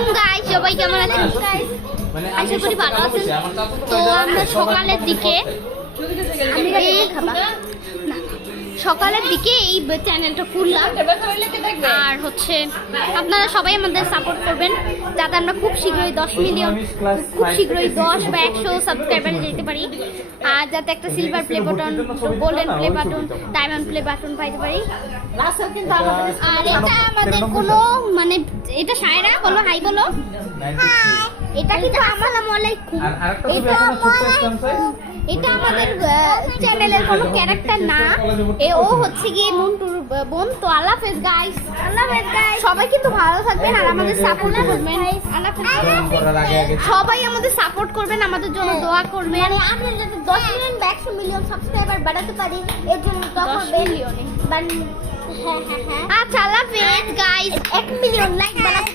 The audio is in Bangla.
আলাইকুম গাইস, সবাই কেমন আছেন গাইস? আশা করি ভালো আছেন। তো আমরা সকালের দিকে এই চ্যানেলটা খুললাম, আর হচ্ছে আপনারা সবাই আমাদের সাপোর্ট করবেন যাতে আমরা খুব শীঘ্রই 10 মিলিয়ন, খুব শীঘ্রই 10 বা 100 সাবস্ক্রাইবারে যেতে পারি, আর যাতে একটা silver play button, golden play button, diamond play button পাইতে পারি। আর এটা আমাদের কোনো মানে এটা সায়রা বলো, হাই বলো। এটা কিন্তু আসসালামু আলাইকুম। এটা আমাদের চ্যানেলের কোনো ক্যারেক্টার না, ও হচ্ছে গিয়ে মন্টুর বোন। তো আল্লাহ হাফেজ গাইস, আল্লাহ হাফেজ গাইস। সবাই কিন্তু ভালো থাকবেন আর আমাদের সাপোর্ট করবেন। আল্লাহ হাফেজ। সবাই আমাদের সাপোর্ট করবেন, আমাদের জন্য দোয়া করবেন। আমরা যাতে 10 মিলিয়ন বা 100 মিলিয়ন সাবস্ক্রাইবার বাড়াতে পারি, এর জন্য দোয়া করবেন। হ্যাঁ। আচ্ছা আল্লাহ হাফেজ গাইস। 1 মিলিয়ন লাইক বানাতে